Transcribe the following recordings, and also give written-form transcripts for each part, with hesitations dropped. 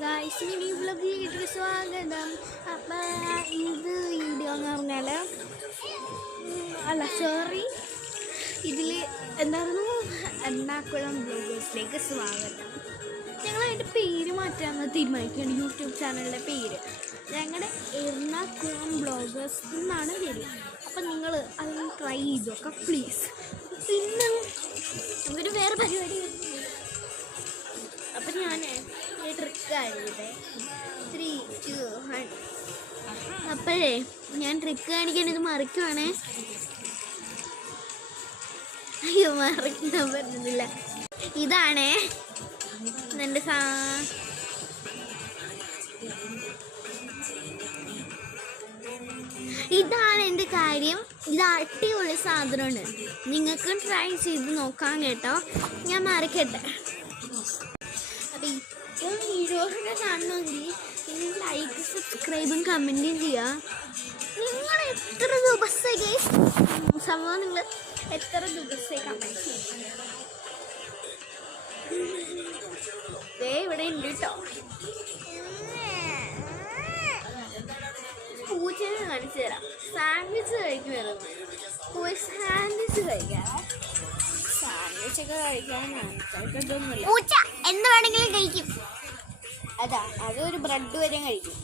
Guys, ഈ വ്ളോഗിലേക്ക് സ്വാഗതം. അപ്പം ഇത് വീഡിയോ എന്ന് പറഞ്ഞാൽ ഇതിൽ എന്തായിരുന്നു, എറണാകുളം ബ്ലോഗേഴ്സിലേക്ക് സ്വാഗതം. ഞങ്ങളതിൻ്റെ പേര് മാറ്റാമെന്ന് തീരുമാനിക്കുകയാണ്. യൂട്യൂബ് ചാനലിൻ്റെ പേര് ഞങ്ങളുടെ എറണാകുളം ബ്ലോഗേഴ്സ് എന്നാണ് പേര്. അപ്പം നിങ്ങൾ അതൊന്ന് ട്രൈ ചെയ്ത് നോക്കാം പ്ലീസ്. പിന്നെ നമുക്കൊരു വേറെ പരിപാടി. അപ്പം ഞാൻ ട്രിക്കാണിത് 3, 2, 1. അപ്പോഴേ ഞാൻ ട്രിക്ക് കാണിക്കാൻ ഇത് മറിക്കുവാണേ. അയ്യോ, മറിക്കാൻ പറ്റുന്നില്ല. ഇതാണേ എൻ്റെ ഇതാണ് എൻ്റെ കാര്യം. ഇത് അടിപൊളി സാധനമാണ്. നിങ്ങൾക്കും ട്രൈ ചെയ്ത് നോക്കാം കേട്ടോ. ഞാൻ മറിക്കട്ടെ. അപ്പം ഇപ്പോൾ വീഡിയോസിനെ കാണണമെങ്കിൽ നിങ്ങൾ ലൈക്ക്, സബ്സ്ക്രൈബും കമൻറ്റും ചെയ്യുക. നിങ്ങൾ എത്ര ദിവസമായി സംഭവം, നിങ്ങൾ എത്ര ദിവസമായി കമൻറ്റ് ചെയ്യും? ഇവിടെ ഉണ്ട് കേട്ടോ. പൂച്ചനെ കാണിച്ചു തരാം. സാൻഡ്വിച്ച് കഴിക്കുമായിരുന്നു. പോയി സാൻഡ്വിച്ച് കഴിക്കാം. സാൻഡ്വിച്ചൊക്കെ കഴിക്കാൻ കഴിക്കത്തൊന്നുമില്ല. പൂച്ച എന്ത് വേണമെങ്കിലും കഴിക്കും. അതൊരു ബ്രെഡ് വരെ കഴിക്കും.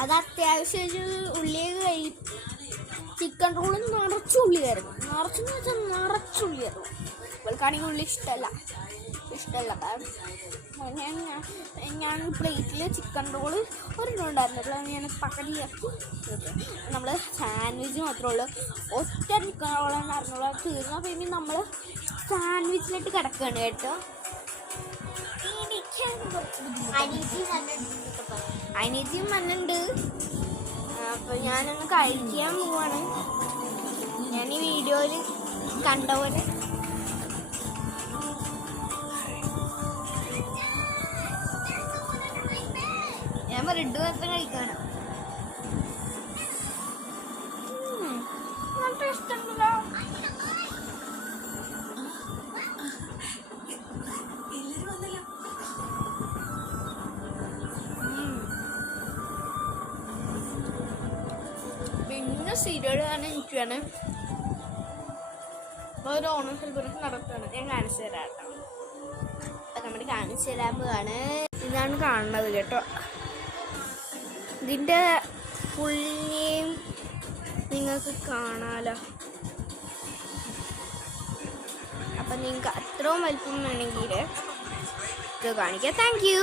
അത് അത്യാവശ്യം ഒരു ഉള്ളിയൊക്കെ കഴിക്കും. ചിക്കൻ റോളും നിറച്ചുള്ളിയായിരുന്നു. നിറച്ചെന്ന് വെച്ചാൽ നിറച്ചുള്ളിയായിരുന്നു. ഇവൾക്കാണെങ്കിൽ ഉള്ളി ഇഷ്ടമല്ല. ഞാൻ പ്ലേറ്റിൽ ചിക്കൻ റോള് ഒരെണ്ണം ഉണ്ടായിരുന്നല്ലോ. ഞാൻ പക്കടിയാക്കി. നമ്മൾ സാൻഡ്വിച്ച് മാത്രമേ ഉള്ളൂ. ഒറ്റ ചിക്കൻ റോളുണ്ടായിരുന്നുള്ളൂ. അത് തീർന്നാൽ പിന്നെ നമ്മൾ സാൻഡ്വിച്ചിലിട്ട് കിടക്കുകയാണ് കേട്ടോ. അനിയത്തിയും വന്നിട്ടുണ്ട്. അപ്പോൾ ഞാനൊന്ന് കഴിക്കാൻ പോവാണ്. ഞാൻ ഈ വീഡിയോയിൽ കണ്ട പോലെ ഞാൻ ബ്രെഡ് മാത്രം കഴിക്കാണ്. ഇഷ്ടമുണ്ടല്ലോ. പിന്നെ സീരിയൽ തന്നെ എനിക്കാണ്. ഒരു ഓണം സെലിബ്രേഷൻ നടത്തുകയാണ്. ഞാൻ കാണിച്ചു തരാം കേട്ടോ. അപ്പം നമ്മൾ കാണിച്ചു തരാൻ പോവാണ്. ഇതാണ് കാണുന്നത് കേട്ടോ. ഇതിൻ്റെ ഫുൾ നെയിം നിങ്ങൾക്ക് കാണാമല്ലോ. അപ്പം നിങ്ങൾക്ക് അത്രയും വലിപ്പം വേണമെങ്കിൽ കാണിക്കാം. Thank you.